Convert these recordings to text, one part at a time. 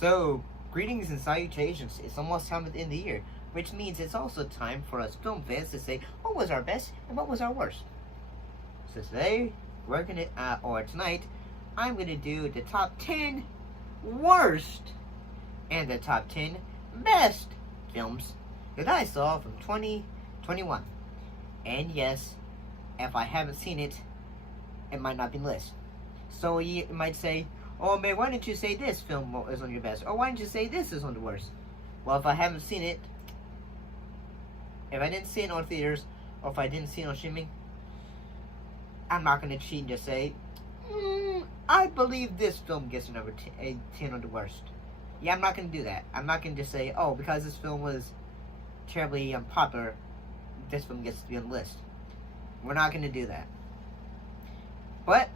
So, greetings and salutations. It's almost time at the end of the year, which means it's also time for us film fans to say what was our best and what was our worst. So today, tonight, I'm gonna do the top 10 worst and the top 10 best films that I saw from 2021. And yes, if I haven't seen it, it might not be on the list. So you might say, oh man, why didn't you say this film is on your best? Or why didn't you say this is on the worst? Well, if I haven't seen it, if I didn't see it on theaters, or if I didn't see it on streaming, I'm not going to cheat and just say, I believe this film gets a 10 on the worst. Yeah, I'm not going to do that. I'm not going to just say, oh, because this film was terribly unpopular, this film gets to be on the list. We're not going to do that. But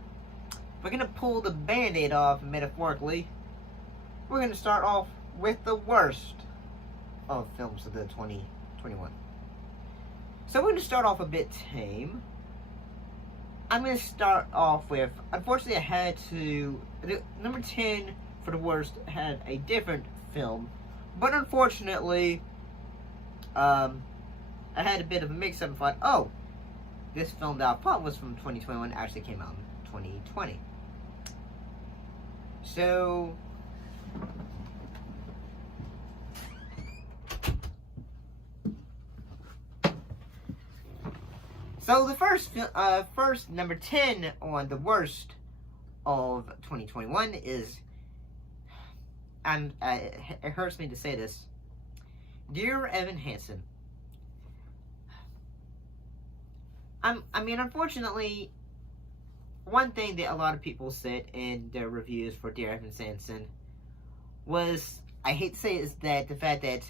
we're going to pull the band-aid off metaphorically. We're going to start off with the worst of films of the 2021. So we're going to start off a bit tame. I'm going to start off with, unfortunately I had to, number 10 for the worst had a different film. But unfortunately, I had a bit of a mix-up and thought, oh, this film that I thought was from 2021 actually came out in 2020. So the first number 10 on the worst of 2021 is, and it hurts me to say this, Dear Evan Hansen. I mean, unfortunately, one thing that a lot of people said in their reviews for Dear Evan Hansen was, I hate to say it, is that the fact that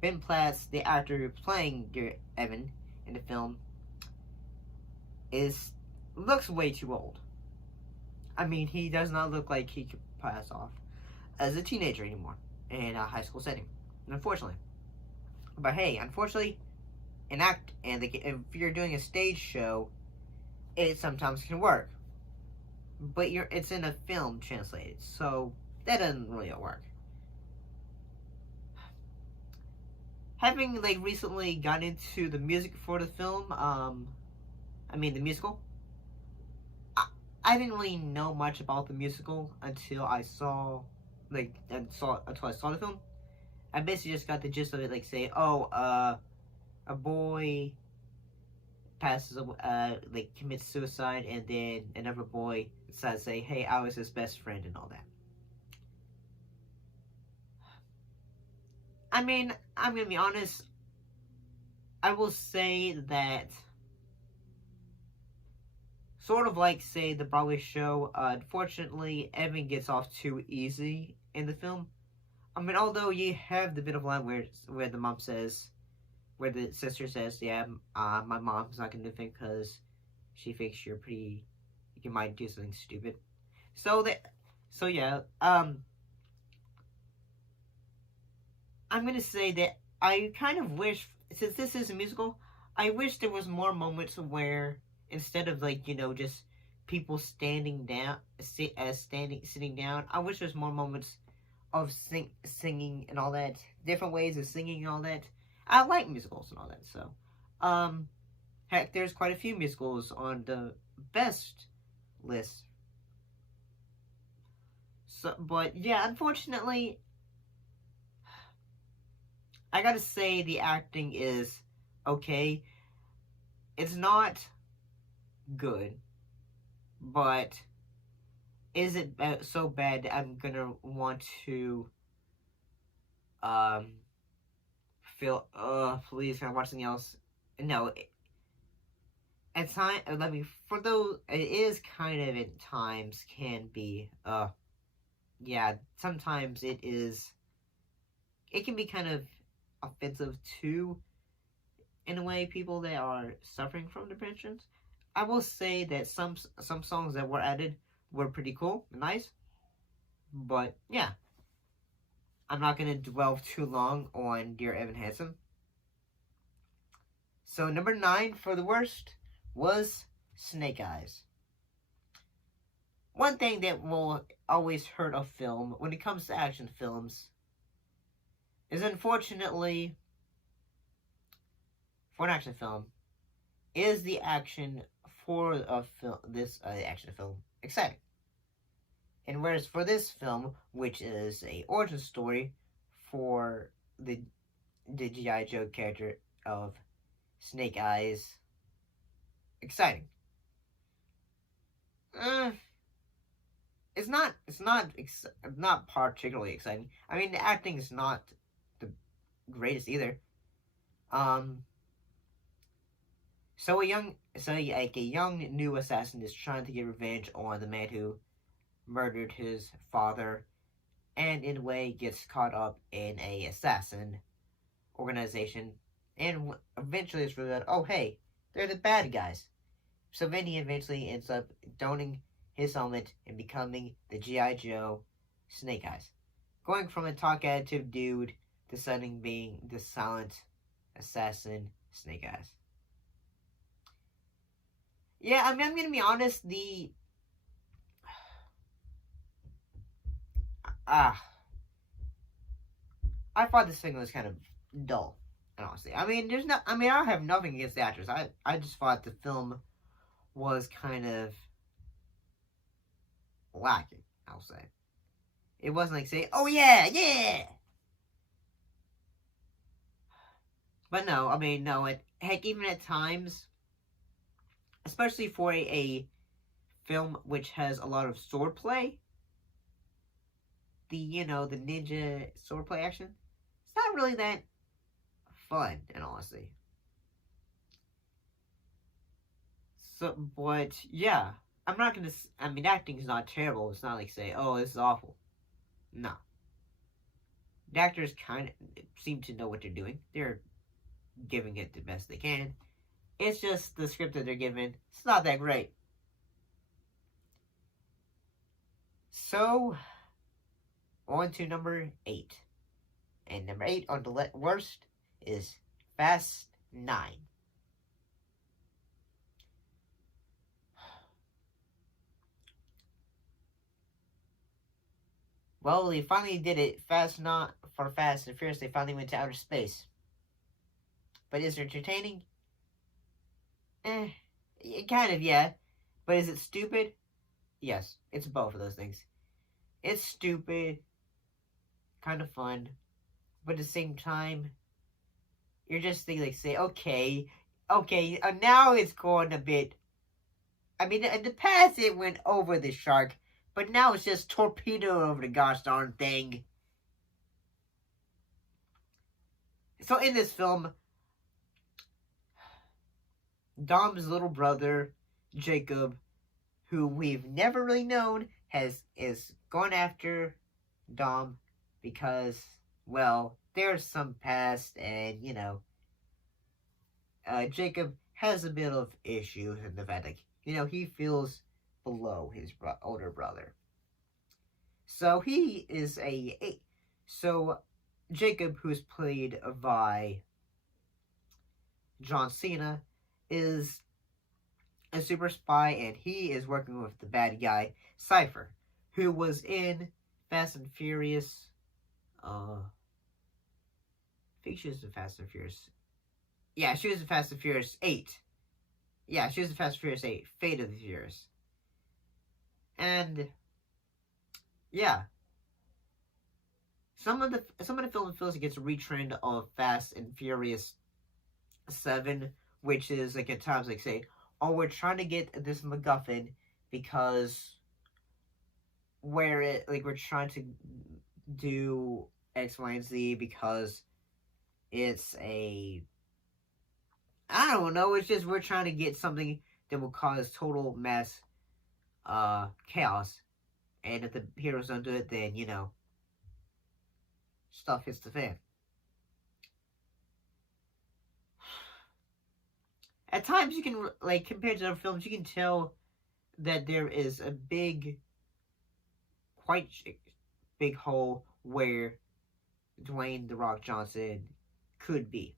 Ben Platt's, the actor playing Dear Evan in the film, looks way too old. I mean, he does not look like he could pass off as a teenager anymore in a high school setting, unfortunately. But hey, unfortunately, if you're doing a stage show, it sometimes can work. But it's in a film translated, so that doesn't really work. Having recently got into the music for the film, the musical, I didn't really know much about the musical until I saw the film. I basically just got the gist of it, say, a boy commits suicide, and then another boy decides to say, hey, I was his best friend and all that. I mean, I'm gonna be honest, I will say that, sort of say, the Broadway show, unfortunately, Evan gets off too easy in the film. I mean, although you have the bit of line where the mom says, where the sister says, yeah, my mom's not going to think because she thinks you might do something stupid. So yeah, I'm going to say that I kind of wish, since this is a musical, I wish there was more moments where, instead of just people sitting down, I wish there's more moments of singing and all that, different ways of singing and all that. I like musicals and all that, so, heck, there's quite a few musicals on the best list. So, but yeah, unfortunately, I gotta say the acting is okay. It's not good, but is it so bad that I'm gonna want to feel, please, can I watch something else? No, at times, for those, it is kind of at times can be, yeah, sometimes it can be kind of offensive to, in a way, people that are suffering from depressions. I will say that some songs that were added were pretty cool, nice, but yeah, I'm not going to dwell too long on Dear Evan Hansen. So number 9 for the worst was Snake Eyes. one thing that will always hurt a film when it comes to action films is, unfortunately, for an action film, is the action for this action film exciting? And whereas for this film, which is a origin story for the G.I. Joe character of Snake Eyes, exciting. It's not particularly exciting. I mean, the acting is not the greatest either. So a young new assassin is trying to get revenge on the man who murdered his father, and in a way gets caught up in a assassin organization, and eventually it's revealed, oh hey, they're the bad guys. So then he eventually ends up donning his helmet and becoming the G.I. Joe Snake Eyes, going from a talkative dude to suddenly being the silent assassin Snake Eyes. Yeah, I mean, I'm gonna be honest, I thought this thing was kind of dull, honestly. I mean, I have nothing against the actors. I just thought the film was kind of lacking, I'll say. It wasn't like, say, oh yeah, yeah! But no, I mean, no, heck, even at times, especially for a film which has a lot of swordplay, the ninja swordplay action, it's not really that fun, in honesty. So, but yeah, I'm not gonna. I mean, acting is not terrible. It's not like, say, oh, this is awful. No, the actors kind of seem to know what they're doing. They're giving it the best they can. It's just the script that they're given. It's not that great. So, on to number 8. And number 8 on the worst is Fast 9. Well, they finally did it. Fast and Furious, they finally went to outer space. But is it entertaining? Kind of, yeah. But is it stupid? Yes, it's both of those things. It's stupid, kind of fun, but at the same time, you're just thinking, like, say, okay, now it's going a bit. I mean, in the past it went over the shark, but now it's just torpedo over the gosh darn thing. So in this film, Dom's little brother, Jacob, who we've never really known, is gone after Dom because, well, there's some past, and Jacob has a bit of issues in the fact that he feels below his older brother. So he is so Jacob, who's played by John Cena, is a super spy, and he is working with the bad guy Cypher, who was in Fast and Furious. I think she was in Fast and Furious. Yeah, she was in Fast and Furious 8. Yeah, she was in Fast and Furious 8, Fate of the Furious. And yeah, some of the film feels like it's a retrend of Fast and Furious 7, which is like at times like, say, oh, we're trying to get this MacGuffin because we're trying to do X, Y, and Z because it's I don't know, it's just we're trying to get something that will cause total mass chaos, and if the heroes don't do it, then stuff hits the fan. At times you can, like, compared to other films, you can tell that there is a quite big hole where Dwayne "The Rock" Johnson could be.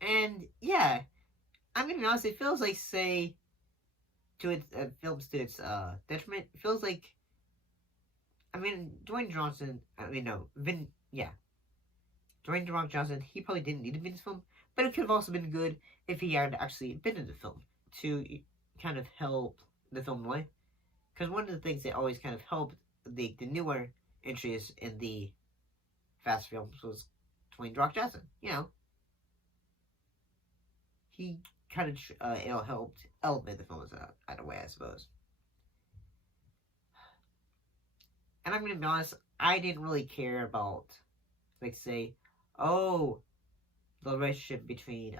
And yeah, I'm gonna be honest, it feels like, say, to its films to its detriment. It feels like, I mean, Dwayne Johnson. I mean, no, Dwayne The Rock Johnson. He probably didn't need to be in this film, but it could have also been good if he had actually been in the film to kind of help the film away. Because one of the things that always kind of helped the newer entries in the Fast films was Dwayne The Rock Johnson. You know, he kind of helped elevate the films out of way, I suppose. And I'm gonna be honest, I didn't really care about, like, say, oh, the relationship between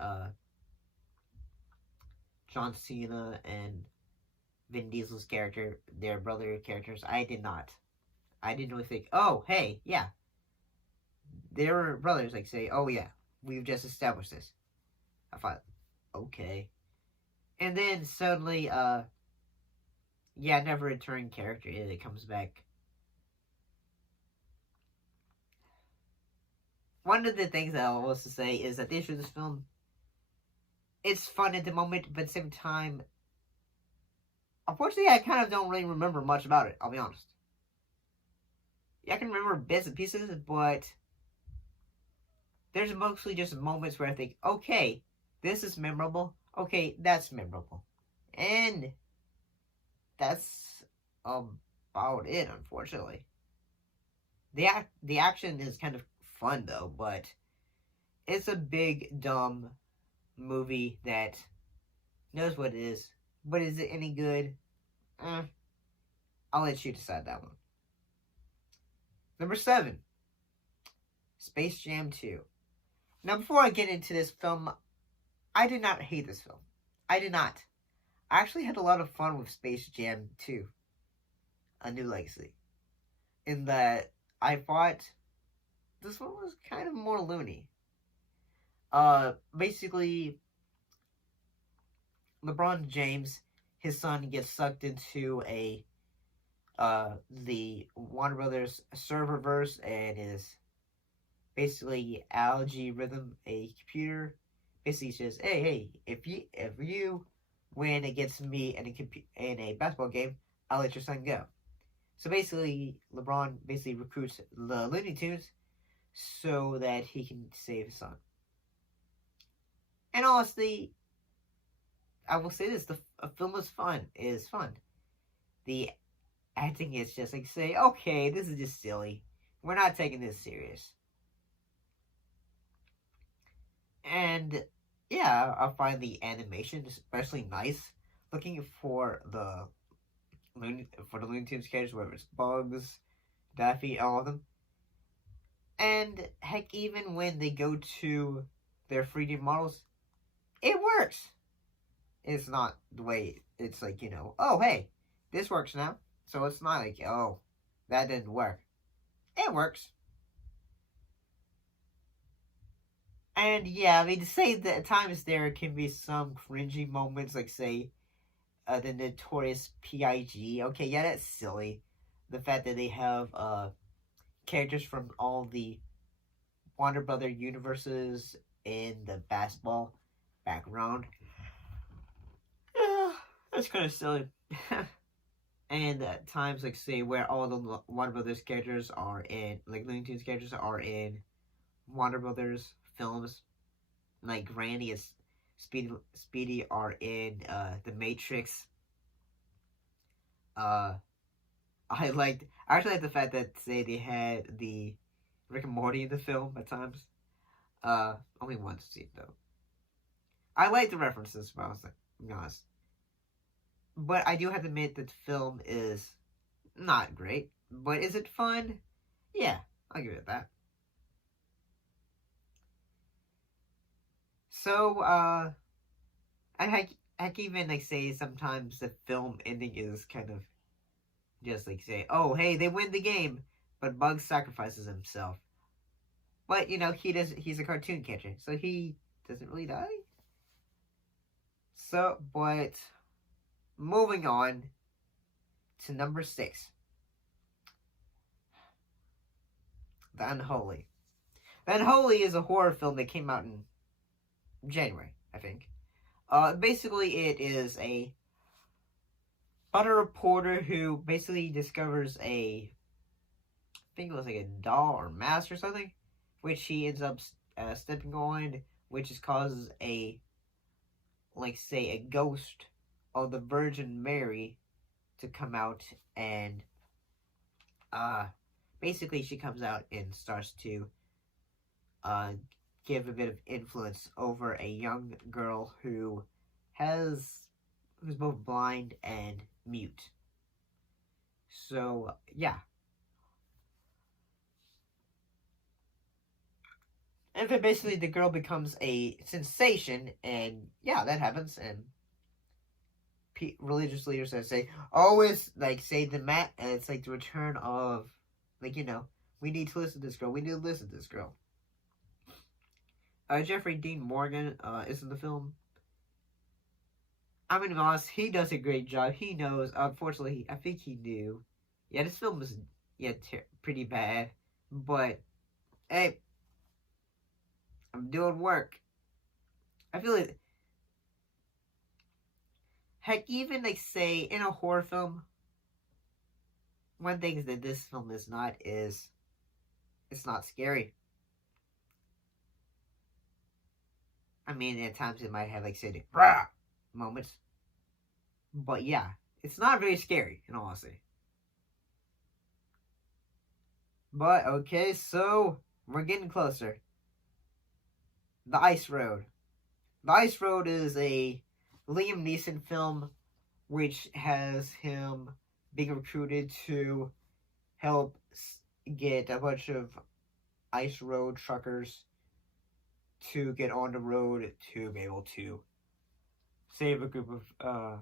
John Cena and Vin Diesel's character, their brother characters. I did not. I didn't really think, oh, hey, yeah, they were brothers. Like, say, oh yeah, we've just established this. I thought, okay. And then suddenly, yeah, never returning character. It comes back. One of the things that I will also say is that the issue of this film, it's fun at the moment, but at the same time, unfortunately, I kind of don't really remember much about it, I'll be honest. Yeah, I can remember bits and pieces, but there's mostly just moments where I think, okay, this is memorable. Okay, that's memorable. And that's about it, unfortunately. The action is kind of fun, though, but it's a big, dumb movie that knows what it is. But is it any good? I'll let you decide that one. Number 7, Space Jam 2. Now, before I get into this film, I did not hate this film. I did not. I actually had a lot of fun with Space Jam 2, A New Legacy. In that I thought this one was kind of more loony. Basically, LeBron James, his son, gets sucked into the Warner Brothers serververse and is basically algorithm, a computer. Basically says, hey, if you win against me in a basketball game, I'll let your son go. So basically, LeBron basically recruits the Looney Tunes so that he can save his son. And honestly, I will say this: the film is fun. It is fun. The acting is just like, say, okay, this is just silly. We're not taking this serious. And yeah, I find the animation especially nice. Looking for the Looney Tunes characters, whether it's Bugs, Daffy, all of them. And heck, even when they go to their 3D models, it works. It's not the way it's like, oh hey, this works now. So it's not like, oh, that didn't work. It works. And yeah, I mean, to say that at times there can be some cringy moments, like, say, the notorious PIG. Okay, yeah, that's silly. The fact that they have characters from all the Warner Brother universes in the basketball background. Yeah, that's kind of silly. And at times, like, say, where all the Warner Brothers characters are in, like, Looney Tunes characters are in Warner Brothers films, like Granny and Speedy are in The Matrix. I actually like the fact that, say, they had the Rick and Morty in the film at times. Only one scene though. I like the references, but I was like, to be honest. But I do have to admit that the film is not great. But is it fun? Yeah, I'll give it that. So, I even, like, say, sometimes the film ending is kind of just like, say, oh, hey, they win the game, but Bugs sacrifices himself. But, he's a cartoon catcher, so he doesn't really die. So, but, moving on to number 6. The Unholy. The Unholy is a horror film that came out in January, I think. Basically, it is a about a reporter who basically discovers I think it was like a doll or mask or something, which he ends up stepping on, which just causes like say, a ghost of the Virgin Mary to come out, and uh, basically she comes out and starts to uh give a bit of influence over a young girl who's both blind and mute. So yeah, and then basically the girl becomes a sensation, and yeah, that happens. And religious leaders that say always like say the mat, and it's like the return of like we need to listen to this girl. We need to listen to this girl. Jeffrey Dean Morgan is in the film. I'm gonna be honest, he does a great job. He knows. Unfortunately, I think he knew. Yeah, this film was pretty bad, but hey, I'm doing work. I feel like heck, even like say in a horror film, one thing that this film is not is it's not scary. I mean, at times it might have like say the rah moments, but yeah, it's not very scary in all honesty. But okay, so we're getting closer. The Ice Road. The Ice Road is a Liam Neeson film which has him being recruited to help get a bunch of ice road truckers to get on the road to be able to save a group of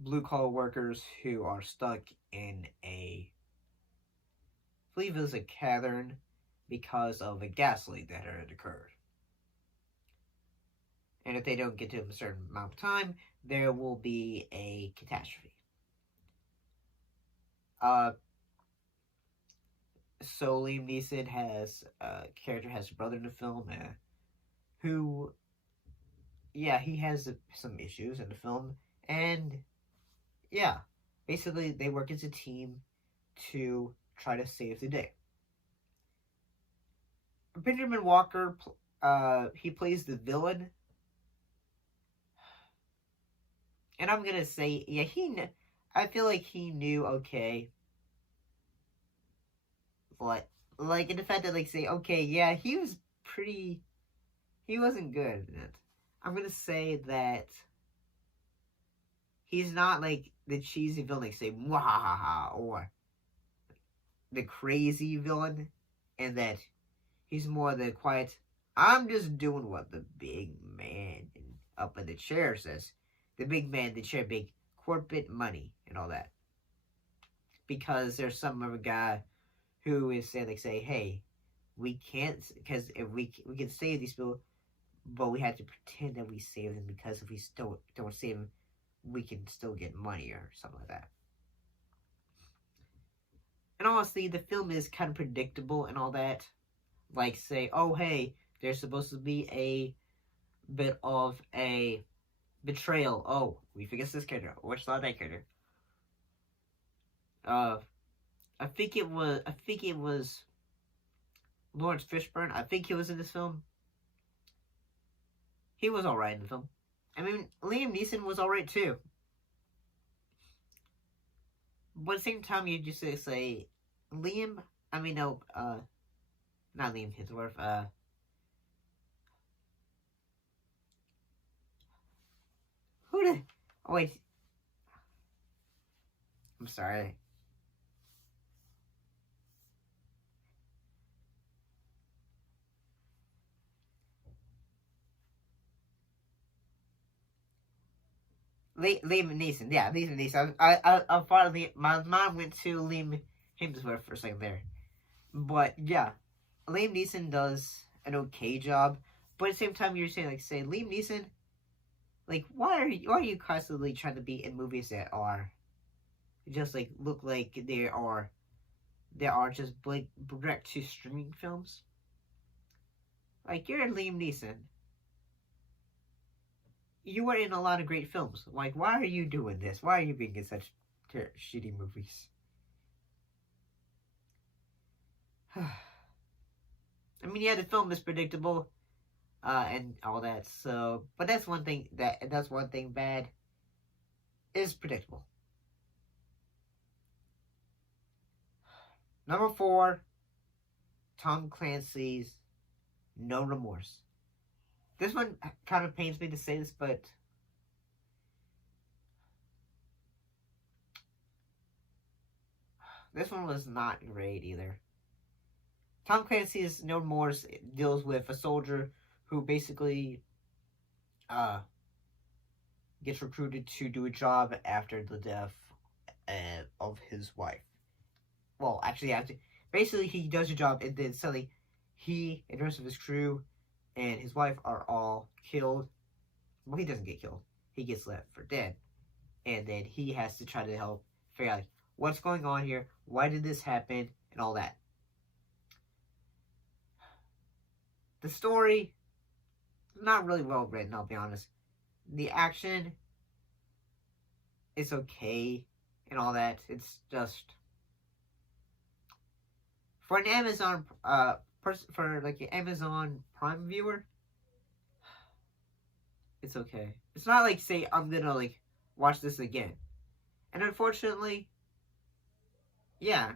blue collar workers who are stuck in I believe it was a cavern because of a gas leak that had occurred. And if they don't get to a certain amount of time, there will be a catastrophe. So Liam Neeson has character has a brother in the film who, yeah, he has some issues in the film, and yeah, basically they work as a team to try to save the day. Benjamin Walker, he plays the villain, and I'm gonna say, yeah, I feel like he knew, okay, what, like in the fact that like say, okay, yeah, he wasn't good at it. I'm gonna say that he's not like the cheesy villain, like say, mwahaha, or the crazy villain, and that he's more the quiet, I'm just doing what the big man up in the chair says. The big man, the chair, big corporate money and all that. Because there's some other guy who is saying, like, say, hey, we can't, because if we can save these people, but we have to pretend that we save them, because if we still don't save them, we can still get money or something like that. And honestly, the film is kind of predictable and all that. Like, say, oh, hey, there's supposed to be a bit of a betrayal. Oh, we forget this character. What's not that character? I think it was Lawrence Fishburne. I think he was in this film. He was alright in the film. I mean, Liam Neeson was alright too. But at the same time, you just say Liam. I mean, no, not Liam Hemsworth. Who did? Oh wait, I'm sorry. Liam Neeson, yeah, Liam Neeson. I finally, my mind went to Liam Hemsworth for a second there, but yeah, Liam Neeson does an okay job, but at the same time, you're saying like, say Liam Neeson, like, why are you constantly trying to be in movies that are just like look like they are just like direct to streaming films? Like, you're Liam Neeson. you were in a lot of great films. Like, why are you doing this? Why are you being in such shitty movies? I mean, yeah, the film is predictable, and all that. So, but that's one thing bad is predictable. Number 4, Tom Clancy's No Remorse. This one kind of pains me to say this, but this one was not great either. Tom Clancy's No Remorse deals with a soldier who basically gets recruited to do a job after the death of his wife. Well, actually, basically he does a job, and then suddenly he and the rest of his crew and his wife are all killed. Well, he doesn't get killed. He gets left for dead. And then he has to try to help figure out what's going on here, why did this happen, and all that. The story, not really well written, I'll be honest. The action is okay and all that. It's just for an Amazon for like an Amazon Prime viewer, it's okay. It's not like, say, I'm gonna like watch this again. And unfortunately, yeah,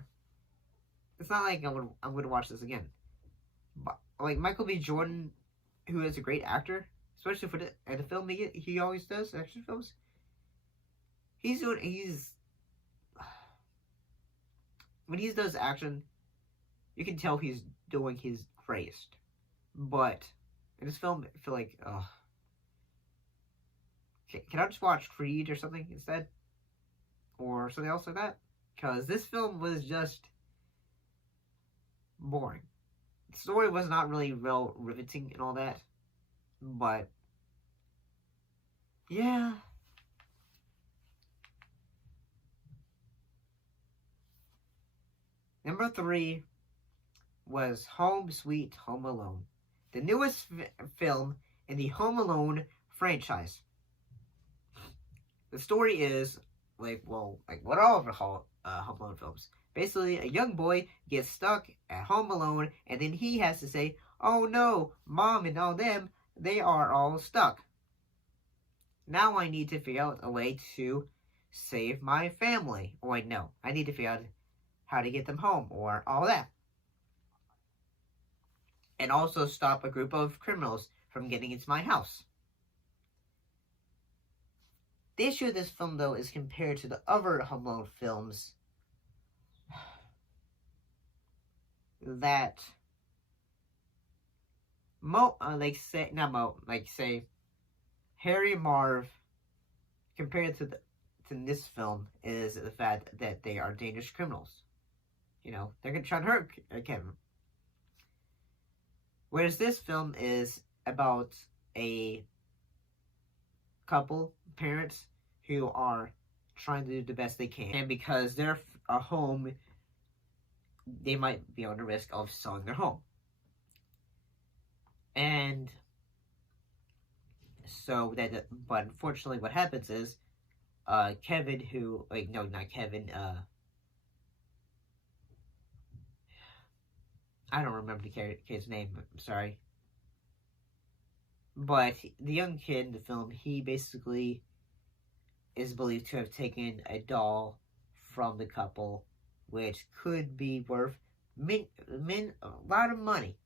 it's not like I'm gonna watch this again. But like Michael B. Jordan, who is a great actor, especially for the film he always does action films. When he does action, you can tell he's doing his greatest. But in this film, I feel like, can I just watch Creed or something instead? Or something else like that? Because this film was just boring. The story was not really real riveting and all that. But, yeah. Number 3 was Home Sweet Home Alone, the newest film in the Home Alone franchise. The story is like what all of the Home Alone films. Basically, a young boy gets stuck at home alone, and then he has to say, "Oh no, Mom and all them, they are all stuck. Now I need to figure out a way to save my family." Or wait, no, I need to figure out how to get them home, or all that. And also stop a group of criminals from getting into my house. The issue of this film, though, is compared to the other Home Alone films, that say Harry and Marv, compared to this film, is the fact that they are dangerous criminals. You know, they're gonna try to hurt Kevin. Whereas this film is about a couple, parents, who are trying to do the best they can. And because they're a home, they might be on the risk of selling their home. And so but unfortunately what happens is, Kevin, who, no, not Kevin, I don't remember the kid's name, I'm sorry. But the young kid in the film, he basically is believed to have taken a doll from the couple, which could be worth a lot of money.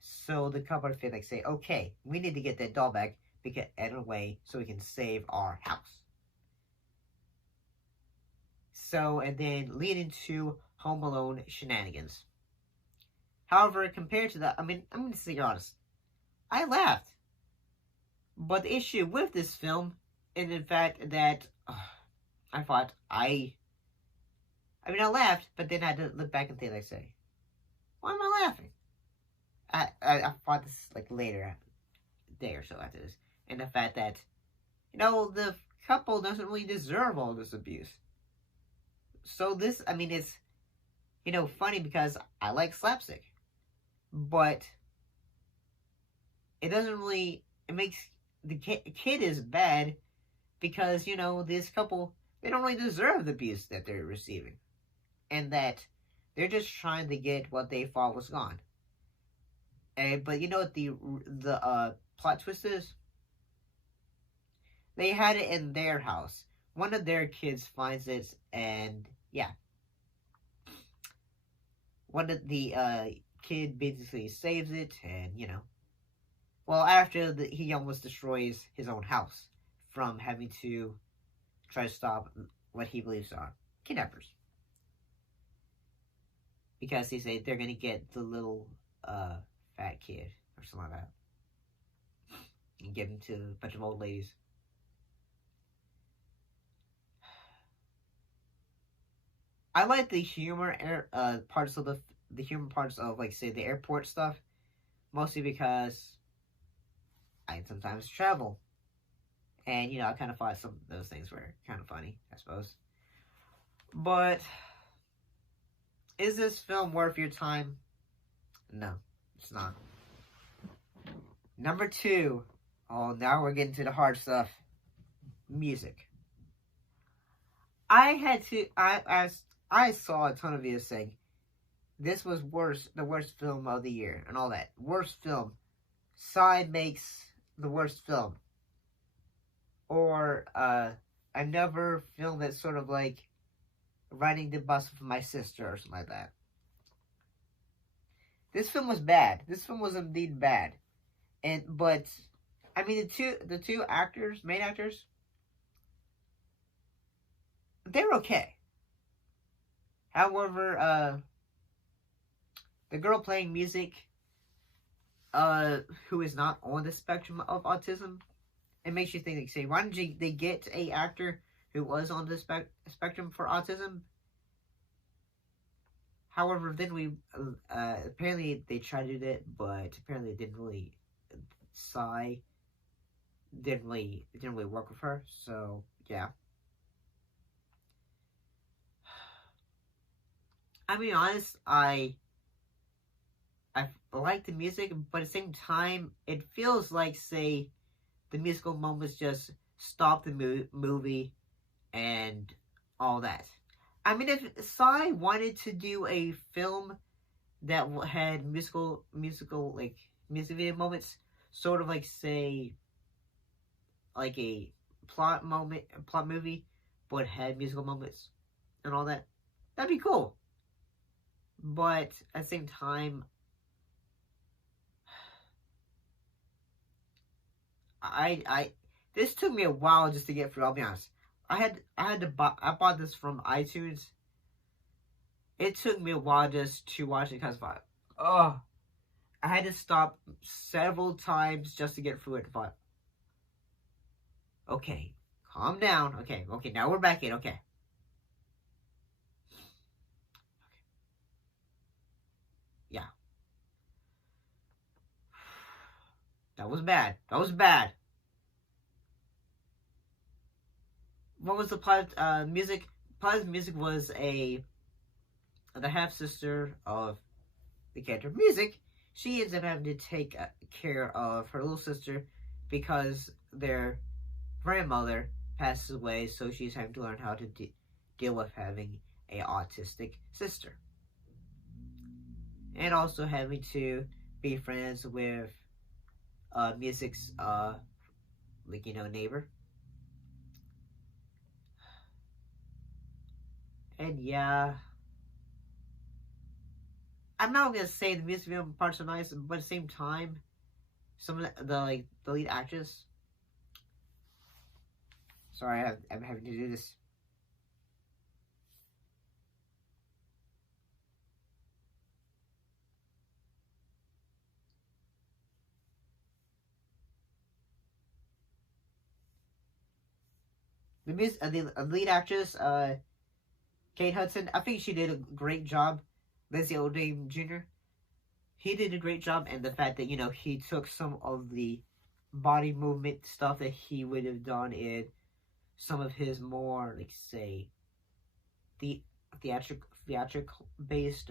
So the couple say, okay, we need to get that doll back in a way so we can save our house. So, and then leading to Home Alone shenanigans. However, compared to that, I mean, I'm going to say honest, I laughed. But the issue with this film is the fact that I thought I laughed, but then I had to look back and think, why am I laughing? I thought this later, a day or so after this, and the fact that, the couple doesn't really deserve all this abuse. So this, it's, funny because I like slapstick, but it doesn't really, it makes the kid is bad because, you know, this couple, they don't really deserve the abuse that they're receiving. And that they're just trying to get what they thought was gone. But you know what the plot twist is? They had it in their house. One of their kids finds it, and yeah, one of the kid basically saves it, and you know, well, after he almost destroys his own house from having to try to stop what he believes are kidnappers, because he say they're gonna get the little fat kid or something like that and give him to a bunch of old ladies. I like the humor parts of the humor parts of, like, say, the airport stuff, mostly because I sometimes travel, and you know, I kind of thought some of those things were kind of funny, I suppose. But is this film worth your time? No, it's not. Number 2. Oh, now we're getting to the hard stuff. Music. I saw a ton of videos saying this was the worst film of the year, and all that. Worst film. Psy makes the worst film. Or another film that's sort of like riding the bus with my sister or something like that. This film was bad. This film was indeed bad. But I mean, the two actors, main actors, they're okay. However, the girl playing music, who is not on the spectrum of autism, it makes you think, like, say, why didn't they get a actor who was on the spectrum for autism? However, then we apparently they tried to do it, but apparently it didn't really. Psy didn't really work with her. So yeah. I mean, honest, I like the music, but at the same time, it feels like, say, the musical moments just stop the movie and all that. I mean, if Psy wanted to do a film that had musical like music video moments, sort of like, say, like a plot movie, but had musical moments and all that, that'd be cool. But at the same time, this took me a while just to get through. I'll be honest. I bought this from iTunes. It took me a while just to watch it because I had to stop several times just to get through it. But okay, calm down. Okay, now we're back in. Okay. Yeah. That was bad. What was the plot? Music. Plot of music was the half sister of the character Music. She ends up having to take care of her little sister because their grandmother passes away, so she's having to learn how to deal with having a autistic sister, and also having to be friends with Music's neighbor. And yeah, I'm not gonna say the music video parts are nice, but at the same time, some of the lead actress. Sorry, I'm having to do this. The lead actress, Kate Hudson, I think she did a great job. Leslie Odom Jr., he did a great job, and the fact that, he took some of the body movement stuff that he would have done in some of his more, like, say, the theatrical based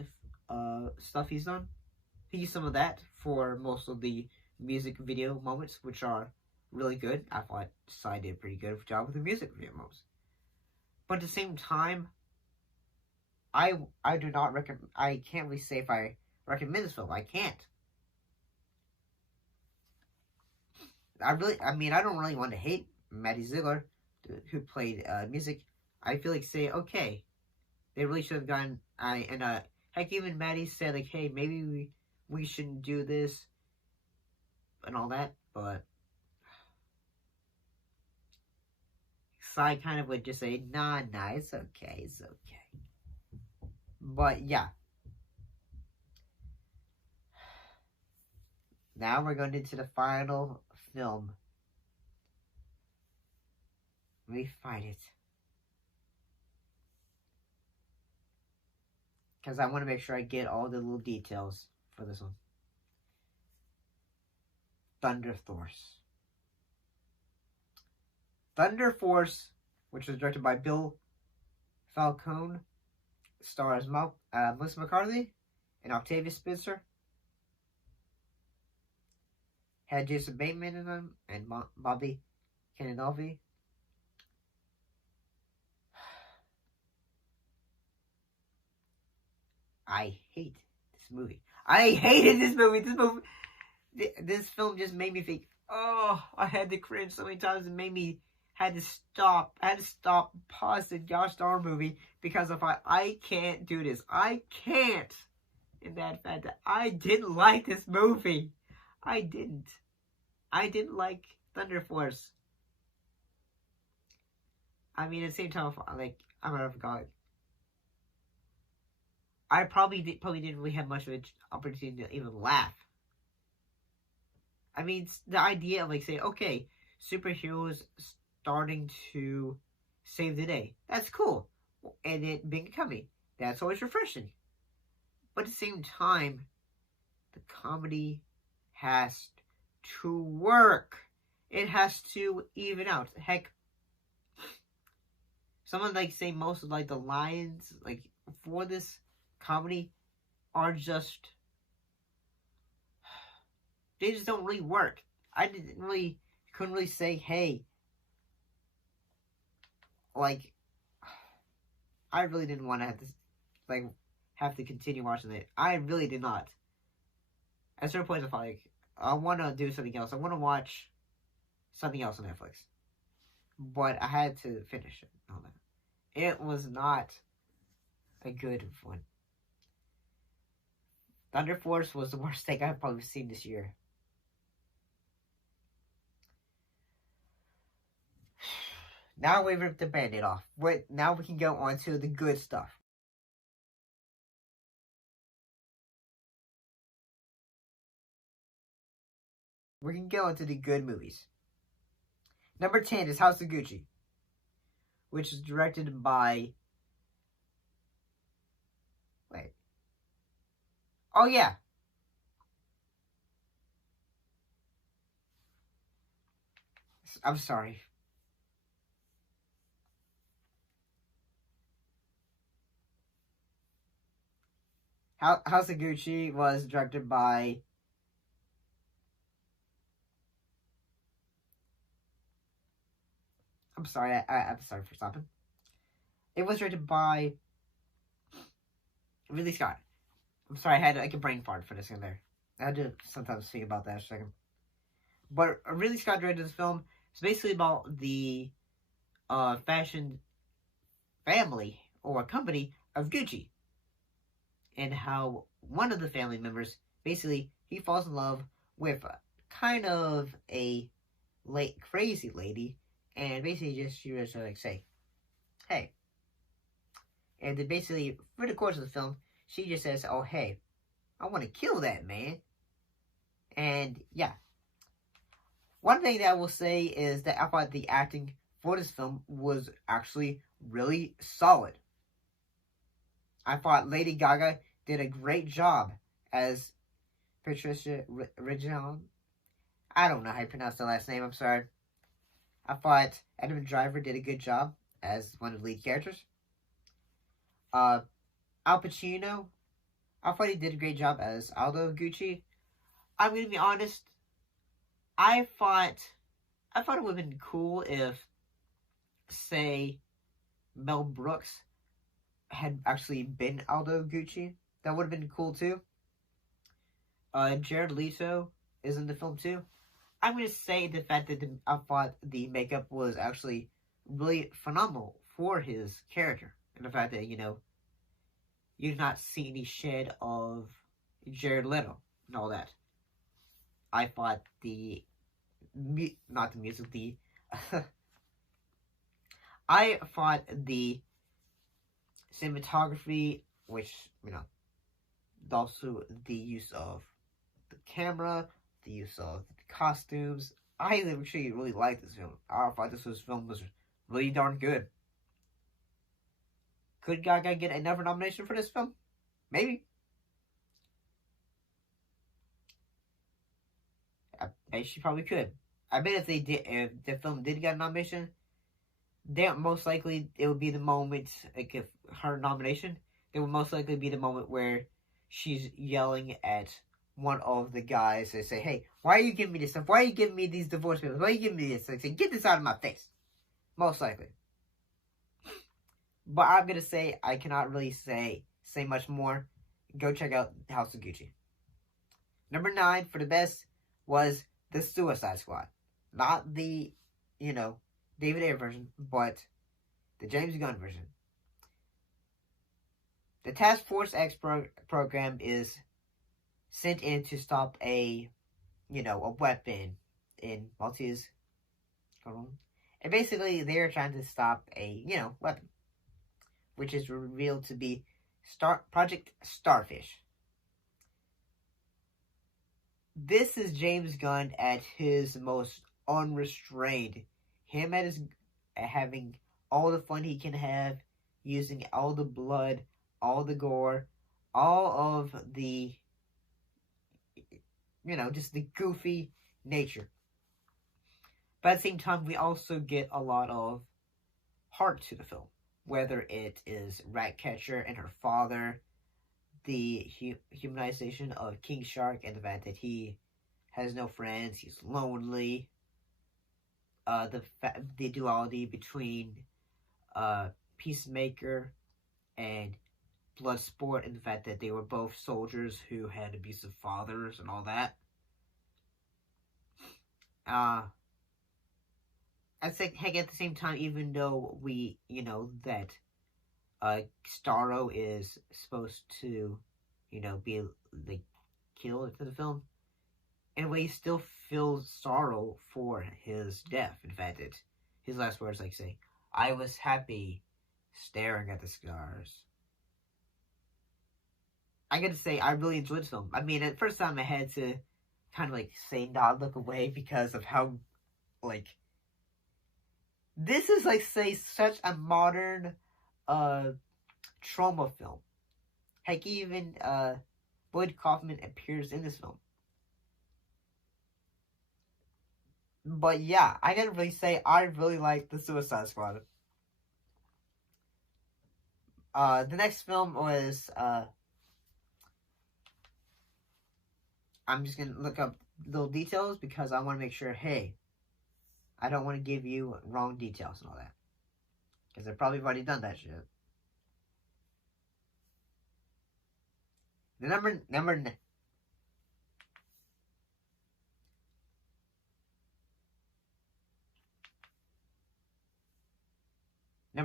stuff he's done. He used some of that for most of the music video moments, which are really good. I thought Psy did a pretty good job with the music video most. But at the same time, I do not recommend. I can't really say if I recommend this film. I can't. I don't really want to hate Maddie Ziegler, who played music. I feel like say, okay, they really should have gone. Heck, even Maddie said like, hey, maybe we shouldn't do this and all that, but Psy kind of would just say, nah, it's okay. But yeah. Now we're going into the final film. Let me find it. Because I want to make sure I get all the little details for this one. Thunder Force. Thunder Force, which was directed by Bill Falcone, stars Melissa McCarthy and Octavia Spencer. Had Jason Bateman in them and Bobby Cannavale. I hate this movie. I hated this movie. This film just made me think, oh, I had to cringe so many times. It made me had to stop. I had to stop, pause the gosh darn movie because if I can't do this. I can't. In that fact that I didn't like this movie. I didn't like Thunder Force. I mean, at the same time, like, I'm gonna forget. I probably didn't really have much of an opportunity to even laugh. I mean, the idea of like saying, okay, superheroes starting to save the day. That's cool. And it being comedy. That's always refreshing. But at the same time, the comedy has to work. It has to even out. Heck, someone like say most of like the lines like for this comedy are just they just don't really work. I couldn't really say, hey, like I really didn't want to have to continue watching it. I really did not. At certain points I thought like I want to do something else. I want to watch something else on Netflix. But I had to finish it. It was not a good one. Thunder Force was the worst thing I've probably seen this year. Now we ripped the Band-Aid off. Now we can go on to the good stuff. We can go into the good movies. Number 10 is House of Gucci, which is directed by... Wait. Oh, yeah. I'm sorry. House of Gucci was directed by... I'm sorry, I'm sorry for stopping. It was directed by Ridley Scott. I'm sorry, I had like a brain fart for this in there. I had to sometimes think about that a second. But Ridley Scott directed this film. It's basically about the fashion family or company of Gucci. And how one of the family members, basically, he falls in love with kind of a crazy lady. And basically she was like say, hey. And then basically, for the course of the film, she just says, oh, hey, I want to kill that man. And, yeah. One thing that I will say is that I thought the acting for this film was actually really solid. I thought Lady Gaga did a great job as Patricia Reggiano. I don't know how you pronounce the last name, I'm sorry. I thought Adam Driver did a good job as one of the lead characters. Al Pacino, I thought he did a great job as Aldo Gucci. I'm going to be honest, I thought I thought it would have been cool if, say, Mel Brooks had actually been Aldo Gucci. That would have been cool too. Jared Leto is in the film too. I'm going to say the fact that I thought the makeup was actually really phenomenal for his character. And the fact that, you did not see any shed of Jared Leto and all that. I thought not the music, I thought the cinematography, which, also the use of the camera, the use of the costumes. I actually really liked this film. I thought this film was really darn good. Could Gaga get another nomination for this film? Maybe. I bet she probably could. I bet if the film did get a nomination, then most likely it would be the moment, like if her nomination, it would most likely be the moment where she's yelling at one of the guys. They say, "Hey, why are you giving me this stuff? Why are you giving me these divorce papers? Why are you giving me this?" Like, say, "Get this out of my face." Most likely. But I'm gonna say I cannot really say much more. Go check out House of Gucci. Number 9 for the best was the Suicide Squad, not the, David Ayer version, but the James Gunn version. The Task Force X program is sent in to stop a weapon in Maltese. And basically, they're trying to stop a, weapon, which is revealed to be Project Starfish. This is James Gunn at his most unrestrained. Him at having all the fun he can have, using all the blood, all the gore, all of the, just the goofy nature. But at the same time, we also get a lot of heart to the film. Whether it is Ratcatcher and her father, the humanization of King Shark and the fact that he has no friends, he's lonely. The duality between Peacemaker and Bloodsport, and the fact that they were both soldiers who had abusive fathers and all that. I'd say, heck, at the same time, even though we, that Starro is supposed to, be like killed in the film, in a way, he still feels sorrow for his death. In fact, his last words say, "I was happy staring at the stars." I gotta say, I really enjoyed this film. I mean, at first time I had to kind of say nod, look away because of how, this is say such a modern trauma film. Heck, even Boyd Kaufman appears in this film. But yeah, I gotta really say I really like the Suicide Squad. The next film was I'm just gonna look up little details because I want to make sure. Hey, I don't want to give you wrong details and all that, because I've probably already done that shit. The number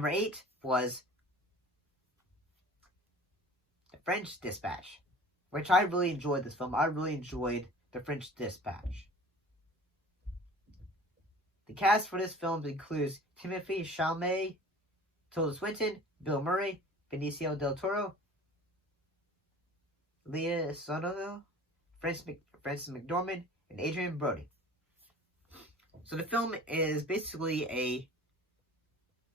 8 was The French Dispatch, which I really enjoyed this film. I really enjoyed The French Dispatch. The cast for this film includes Timothée Chalamet, Tilda Swinton, Bill Murray, Benicio del Toro, Leah Seydoux, Frances McDormand, and Adrian Brody. So the film is basically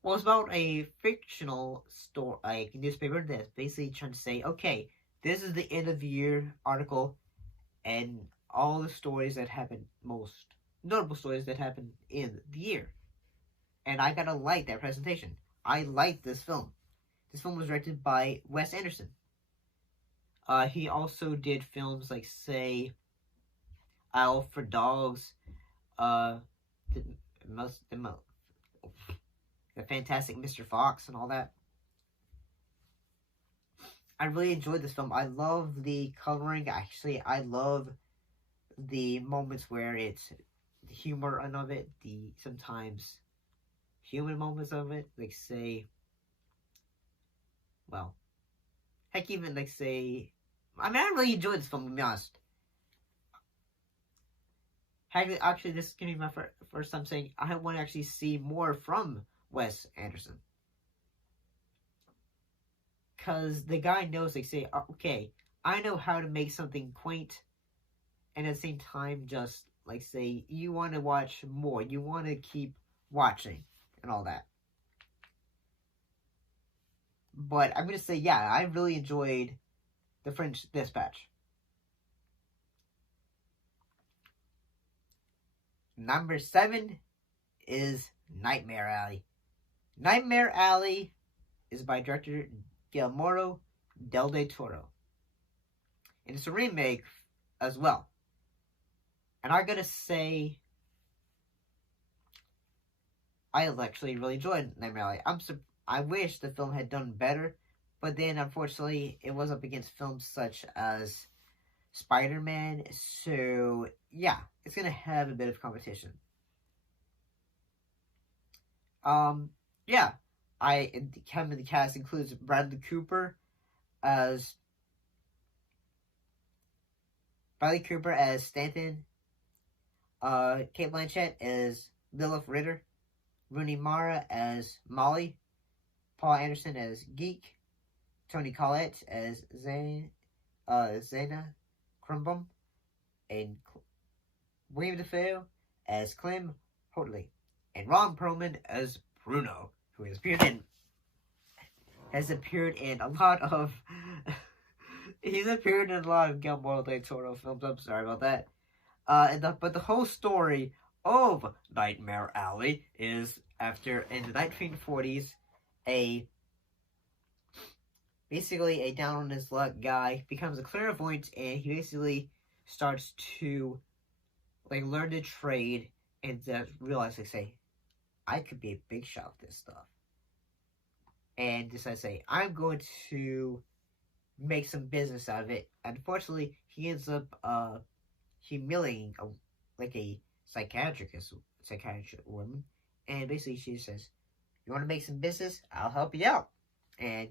it's about a fictional story, newspaper that's basically trying to say, okay, this is the end of the year article, and all the stories that happen, most notable stories that happen in the year. And I gotta like that presentation. I like this film. This film was directed by Wes Anderson. He also did films like, say, Isle for Dogs, the Fantastic Mr. Fox and all that. I really enjoyed this film. I love the coloring. Actually, I love the moments where it's the humor of it, the sometimes human moments of it. Like, say, well, heck, even like, say, I mean, I really enjoyed this film, to be honest. Actually, this is going to be my first time saying I want to actually see more from Wes Anderson. Because the guy knows, like, say, okay, I know how to make something quaint, and at the same time, just, like, say, you want to watch more. You want to keep watching, and all that. But I'm going to say, yeah, I really enjoyed The French Dispatch. Number 7 is Nightmare Alley. Nightmare Alley is by director Guillermo del Toro. And it's a remake as well. And I gotta say, I actually really enjoyed Nightmare Alley. I wish the film had done better, but then unfortunately it was up against films such as Spider-Man, so yeah, it's gonna have a bit of competition. Yeah, the cast includes Bradley Cooper as Stanton, Cate Blanchett as Lilith Ritter, Rooney Mara as Molly, Paul Anderson as Geek, Toni Collette as Zena Crumbum, and William Dafoe as Clem Hoadley, and Ron Perlman as Bruno, who has appeared in a lot of he's appeared in a lot of Guillermo del Toro films. I'm sorry about that. But the whole story of Nightmare Alley is after in the 1940s, basically a down on his luck guy becomes a clairvoyant, and he basically starts to like learn to trade and realize, like, say, I could be a big shot with this stuff, and decides, say, I'm going to make some business out of it. Unfortunately, he ends up humiliating a psychiatrist woman, and basically she says, "You want to make some business? I'll help you out." And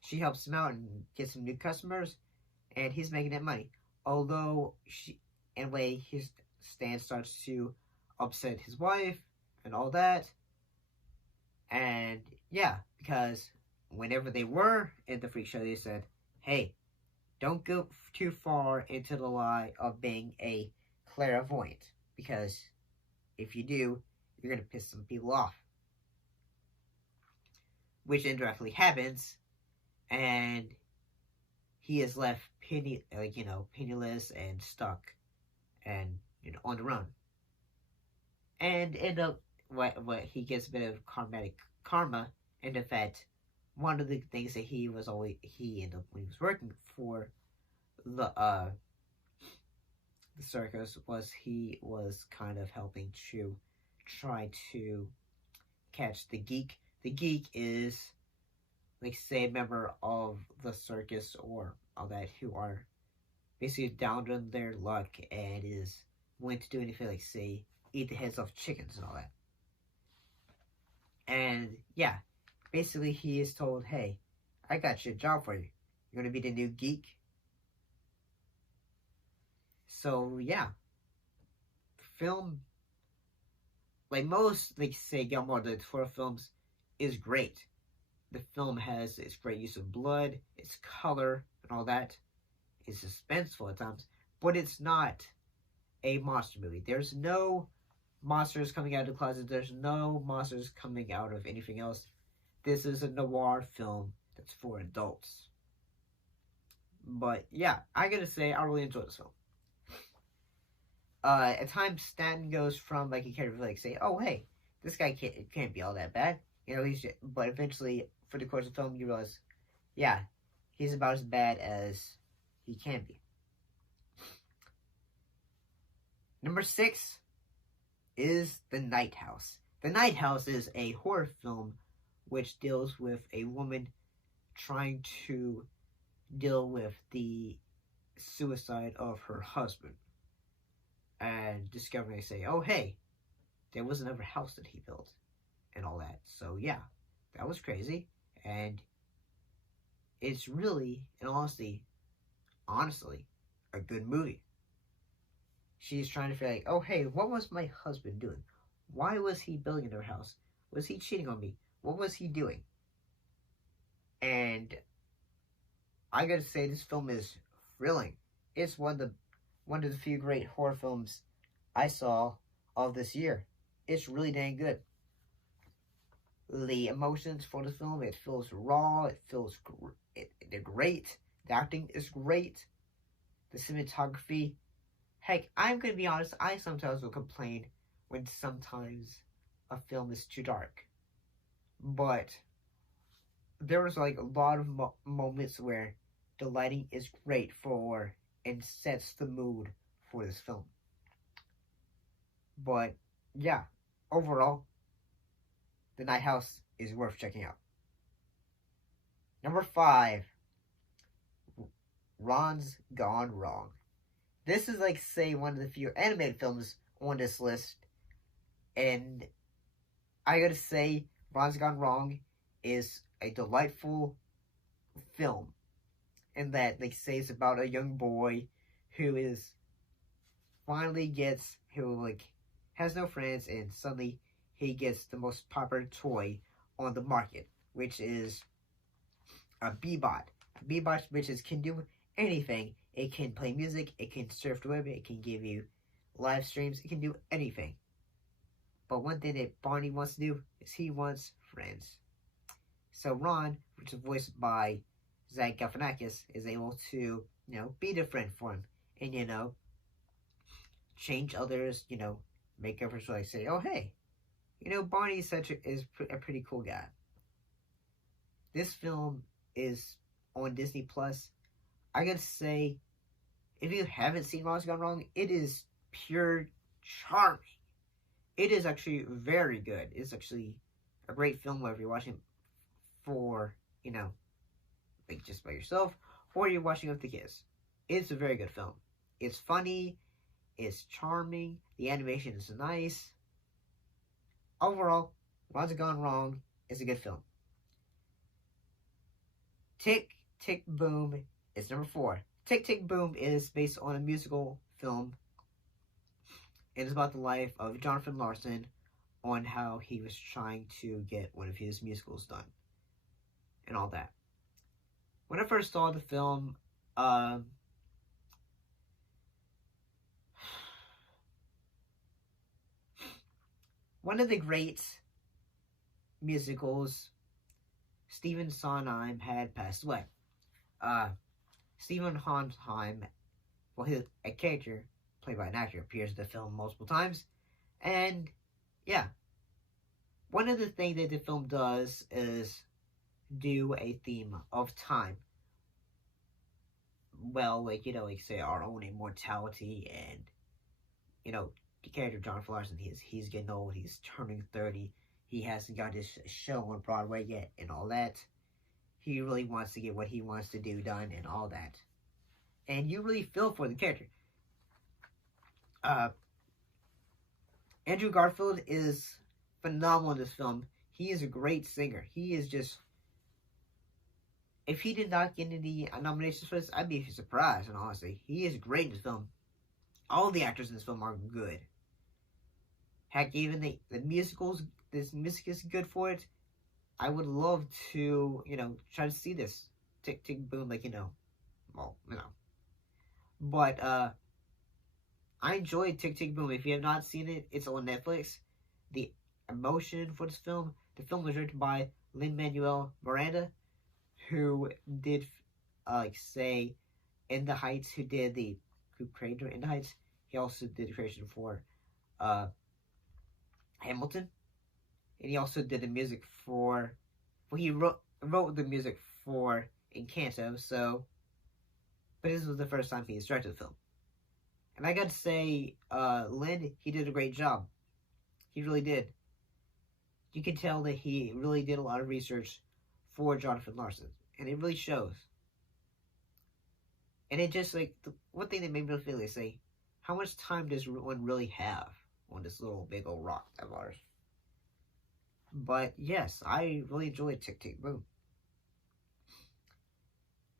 she helps him out and gets some new customers, and he's making that money. Although his Stan starts to upset his wife and all that, and yeah, because whenever they were in the freak show, they said, "Hey, don't go too far into the lie of being a clairvoyant, because if you do, you're gonna piss some people off." Which indirectly happens, and he is left penniless and stuck, and on the run, and end up what he gets a bit of karma, and in fact, one of the things that he ended up when he was working for the circus was he was kind of helping to try to catch the geek. The geek is, like, say, a member of the circus or all that who are basically down on their luck and is willing to do anything, like, say, eat the heads off chickens and all that. And yeah, basically he is told, "Hey, I got you a job for you. You're gonna be the new geek." So yeah, the film, like most, like, say, Guillermo del Toro films, is great. The film has its great use of blood, its color, and all that. It's suspenseful at times, but it's not a monster movie. There's no monsters coming out of the closet. There's no monsters coming out of anything else. This is a noir film that's for adults. But yeah, I gotta say, I really enjoyed this film. At times, Stanton goes from, like, a character, like, say, "Oh, hey, this guy can't be all that bad." But eventually, for the course of the film, you realize, yeah, he's about as bad as he can be. Number 6 is The Nighthouse. The Nighthouse is a horror film which deals with a woman trying to deal with the suicide of her husband and discovering, they say, oh hey, there was another house that he built and all that. So yeah, that was crazy. And it's really, in honestly, a good movie. She's trying to figure out, oh hey, what was my husband doing? Why was he building their house? Was he cheating on me? What was he doing? And I gotta say, this film is thrilling. It's one of the few great horror films I saw of this year. It's really dang good. The emotions for the film, it feels raw, it feels they're great. The acting is great. The cinematography. Heck, I'm gonna be honest, I sometimes will complain when sometimes a film is too dark. But there was like a lot of moments where the lighting is great for and sets the mood for this film. But yeah, overall, The Nighthouse is worth checking out. Number 5, Ron's Gone Wrong. This is like, say, one of the few animated films on this list, and I gotta say, Ron's Gone Wrong is a delightful film, in that, like, say, it's about a young boy who has no friends, and suddenly he gets the most popular toy on the market, which is a Bebot. Bebot, which can do anything. It can play music, it can surf the web, it can give you live streams, it can do anything. But one thing that Barney wants to do is he wants friends. So Ron, which is voiced by Zach Galifianakis, is able to, be the friend for him. And, change others, make efforts to, like, say, oh, hey, Barney is a pretty cool guy. This film is on Disney Plus. I gotta say, if you haven't seen Ron's Gone Wrong, it is pure charming. It is actually very good. It's actually a great film, whether you're watching for, like, just by yourself, or you're watching with the kids. It's a very good film. It's funny, it's charming, the animation is nice. Overall, Ron's Gone Wrong is a good film. Tick, Tick, Boom is number 4. Tick, Tick, Boom is based on a musical film. It is about the life of Jonathan Larson, on how he was trying to get one of his musicals done and all that. When I first saw the film, one of the great musicals, Stephen Sondheim, had passed away. Stephen Sondheim, a character played by an actor, appears in the film multiple times. And, yeah. One of the things that the film does is do a theme of time. Well, say, our own immortality, and, the character of Jonathan Larson, he's getting old, he's turning 30, he hasn't got his show on Broadway yet, and all that. He really wants to get what he wants to do done, and all that. And you really feel for the character. Andrew Garfield is phenomenal in this film. He is a great singer. He is just... If he did not get any nominations for this, I'd be surprised, and honestly. He is great in this film. All the actors in this film are good. Heck, even the musicals, this music is good for it. I would love to, try to see this. Tick, Tick, Boom, But, I enjoyed Tick, Tick, Boom. If you have not seen it, it's on Netflix. The emotion for this film, the film was written by Lin-Manuel Miranda, who did, say, In the Heights, who created In the Heights. He also did the creation for, Hamilton. And he also did the music for, he wrote the music for Encanto, so, but this was the first time he directed the film. And I gotta say, Lin, he did a great job. He really did. You can tell that he really did a lot of research for Jonathan Larson, and it really shows. And it just like one thing that made me feel is say, how much time does one really have on this little big old rock of ours? But yes, I really enjoyed Tick Tick Boom.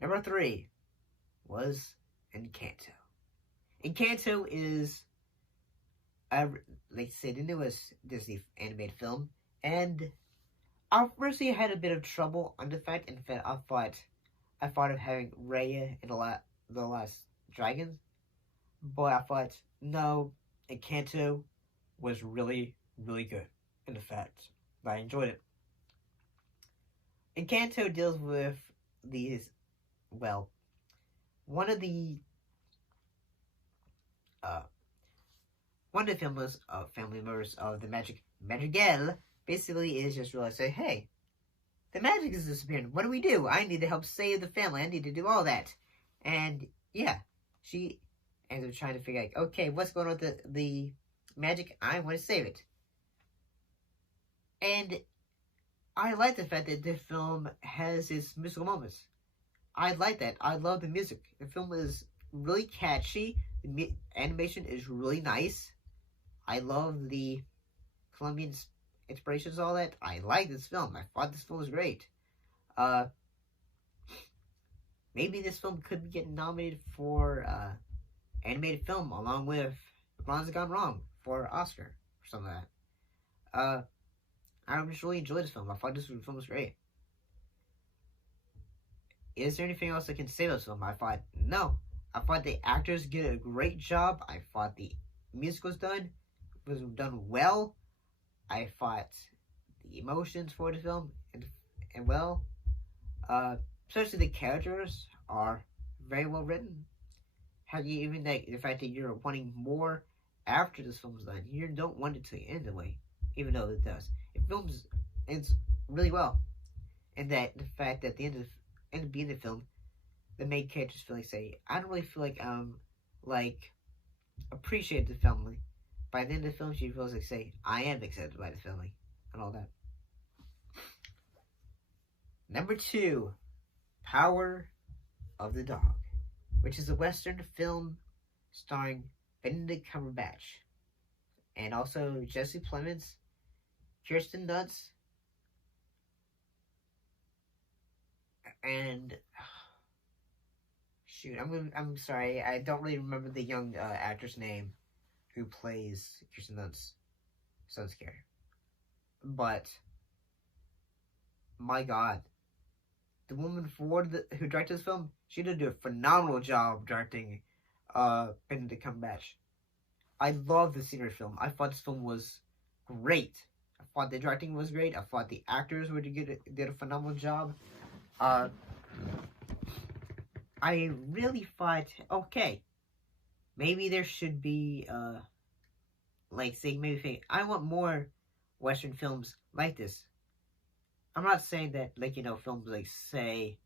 Number 3 was Encanto. Encanto is, like I said, the newest Disney animated film, and I personally had a bit of trouble on the fact. In fact, I thought of having Raya in the Last Dragon, but I thought no, Encanto was really really good. In fact, I enjoyed it. Encanto deals with these, well, one of the uh, one of the family members of the Madrigal basically is just realized, say, hey, the magic is disappearing. What do we do? I need to help save the family. I need to do all that. And yeah, she ends up trying to figure out, okay, what's going on with the magic? I want to save it. And I like the fact that the film has its musical moments. I like that. I love the music. The film is really catchy. The animation is really nice. I love the Colombian inspirations, all that. I like this film. I thought this film was great. Maybe this film could get nominated for animated film along with Ron's Gone Wrong for Oscar or some of that. I just really enjoyed this film. I thought this film was great. Is there anything else I can say about this film? I thought no. I thought the actors did a great job. I thought the music was done well. I thought the emotions for the film and well, especially the characters are very well written. How you even like the fact that you're wanting more after this film's done. You don't want it to end the way, even though it does. It ends really well, and that the fact that at the end of the film, the main characters feel like say, I don't really feel like appreciate the family. By the end of the film, she feels like say, I am accepted by the family and all that. Number 2, Power of the Dog, which is a Western film starring Benedict Cumberbatch and also Jesse Plemons, Kirsten Dunst, and shoot, I'm sorry, I don't really remember the young actor's name who plays Kirsten Dunst's son's character. But my God, the woman who directed this film, she did a phenomenal job directing Benedict Cumberbatch. I love the scenery film. I thought this film was great. I thought the directing was great. I thought the actors did a phenomenal job. I really thought, okay, maybe there should be, I want more Western films like this. I'm not saying that, films like, say,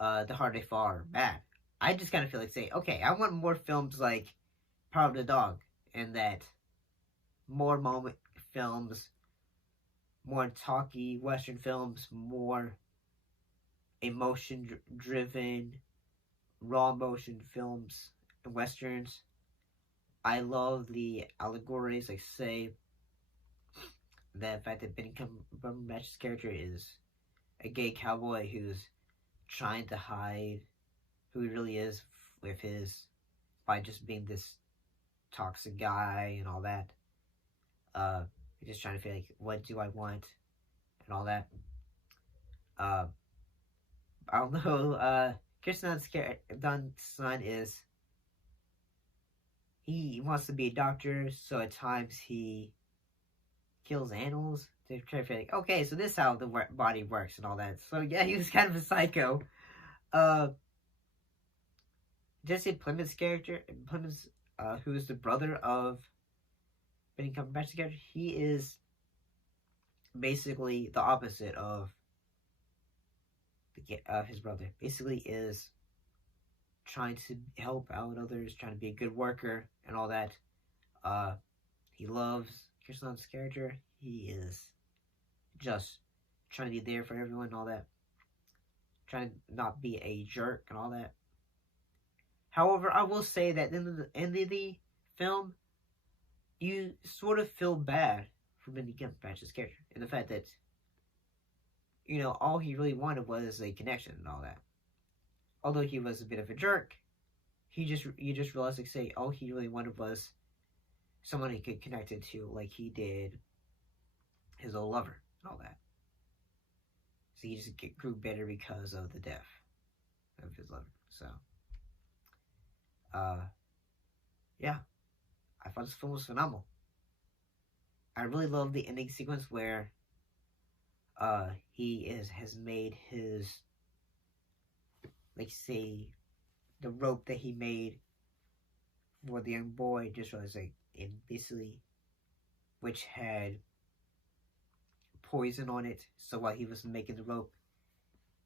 The Harder They Fall are bad. I just kind of feel like, say, okay, I want more films like Power of the Dog, and that more moment films, more talky Western films, more emotion-driven, raw emotion films and Westerns. I love the allegories, like, say, the fact that Benny Cumberbatch's character is a gay cowboy who's trying to hide who he really is by just being this toxic guy and all that. He's just trying to feel like, what do I want? And all that. I don't know, Kirsten Dunst's son he wants to be a doctor, so at times he kills animals to try to feel like, okay, so this is how the body works and all that. So yeah, he was kind of a psycho. Jesse Plemons' character, who is the brother of Benny Cumberbatch's character, he is basically the opposite of his brother. Basically is trying to help out others, trying to be a good worker and all that. He loves Kirsten Dunst's character, he is just trying to be there for everyone and all that. Trying to not be a jerk and all that. However, I will say that in the end of the film, you sort of feel bad for Benny Cumberbatch's character. And the fact that, all he really wanted was a connection and all that. Although he was a bit of a jerk, you just realize, like, say, all he really wanted was someone he could connect it to, like he did his old lover and all that. So he just grew better because of the death of his lover. So, yeah, I thought this film was phenomenal. I really love the ending sequence where he has made his, like, say, the rope that he made for the young boy just was like, in basically, which had poison on it. So while he was making the rope,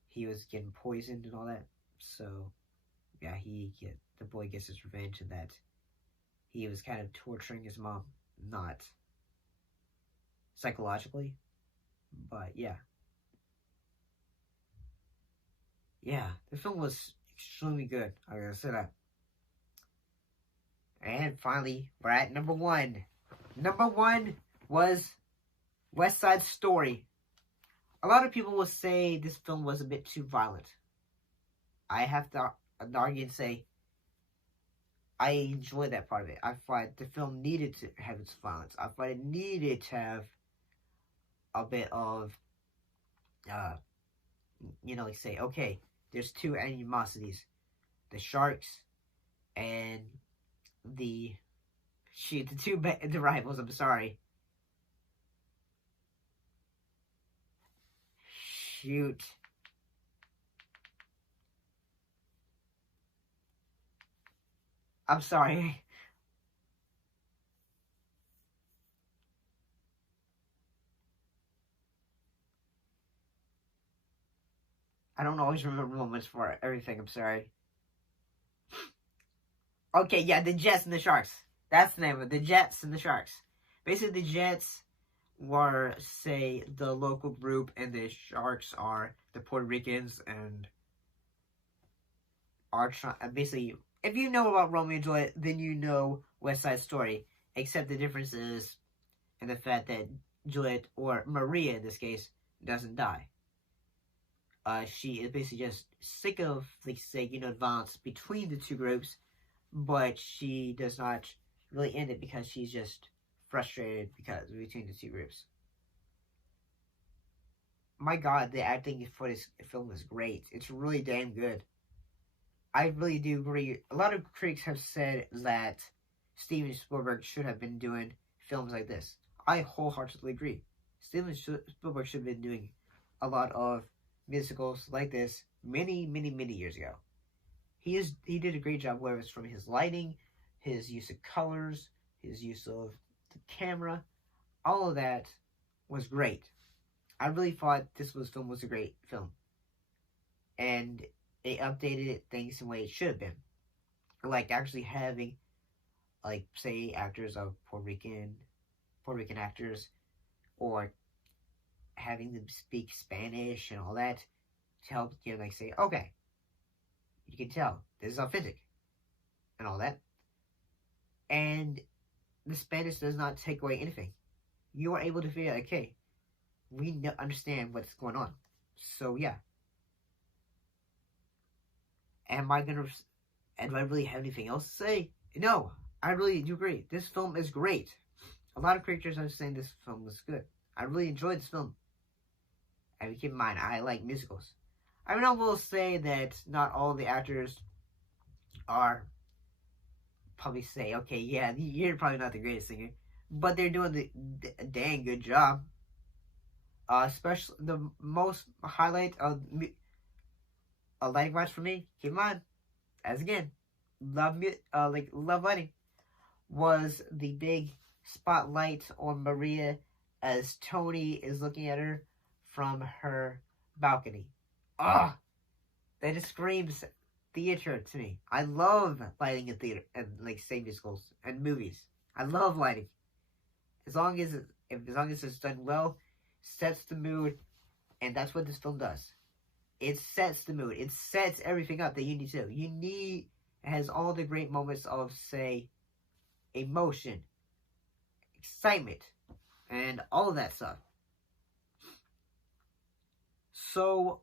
he was getting poisoned and all that. So yeah, the boy gets his revenge in that he was kind of torturing his mom, not psychologically, but yeah, the film was extremely good. I gotta say that. And finally, we're at number one. Number one was West Side Story. A lot of people will say this film was a bit too violent. I have to argue and say I enjoyed that part of it. I thought the film needed to have its violence. I thought it needed to have a bit of, like, say, okay, there's two animosities. The sharks and the rivals, I'm sorry. Shoot. I'm sorry. I don't always remember moments for everything, I'm sorry. Okay, yeah, the Jets and the Sharks. That's the name of it, the Jets and the Sharks. Basically, the Jets were, say, the local group, and the Sharks are the Puerto Ricans, and are basically, if you know about Romeo and Juliet, then you know West Side Story, except the difference is in the fact that Juliet, or Maria in this case, doesn't die. She is basically just sick of, like, say, violence between the two groups, but she does not really end it because she's just frustrated because between the two groups. My God, the acting for this film is great. It's really damn good. I really do agree. A lot of critics have said that Steven Spielberg should have been doing films like this. I wholeheartedly agree. Steven Spielberg should have been doing a lot of musicals like this many, many, many years ago. He did a great job, whether it's from his lighting, his use of colors, his use of the camera. All of that was great. I really thought this film was a great film. And they updated things the way it should have been. Like actually having, like, say, actors of Puerto Rican actors, or having them speak Spanish and all that to help, like, say, okay, you can tell this is authentic and all that. And the Spanish does not take away anything. You are able to figure out, okay, we understand what's going on. So yeah. Do I really have anything else to say? No, I really do agree. This film is great. A lot of critics are saying this film was good. I really enjoyed this film. And keep in mind, I like musicals. I mean, I will say that not all the actors are probably say, okay, yeah, you're probably not the greatest singer, but they're doing a dang good job. Especially the most highlight of a lighting watch for me, keep in mind, as again, love lighting, was the big spotlight on Maria as Tony is looking at her from her balcony. That just screams theater to me. I love lighting in theater and, like, say, musicals and movies. I love lighting. As long as it's done well, sets the mood, and that's what this film does. It sets the mood. It sets everything up that you need to. It has all the great moments of, say, emotion, excitement, and all of that stuff. So,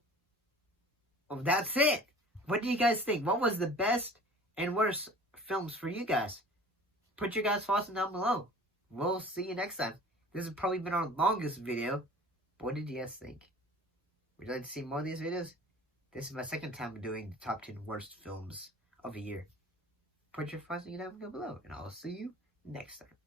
that's it. What do you guys think? What was the best and worst films for you guys? Put your guys' thoughts down below. We'll see you next time. This has probably been our longest video. But what did you guys think? Would you like to see more of these videos? This is my second time doing the top 10 worst films of the year. Put your thoughts down below, and I'll see you next time.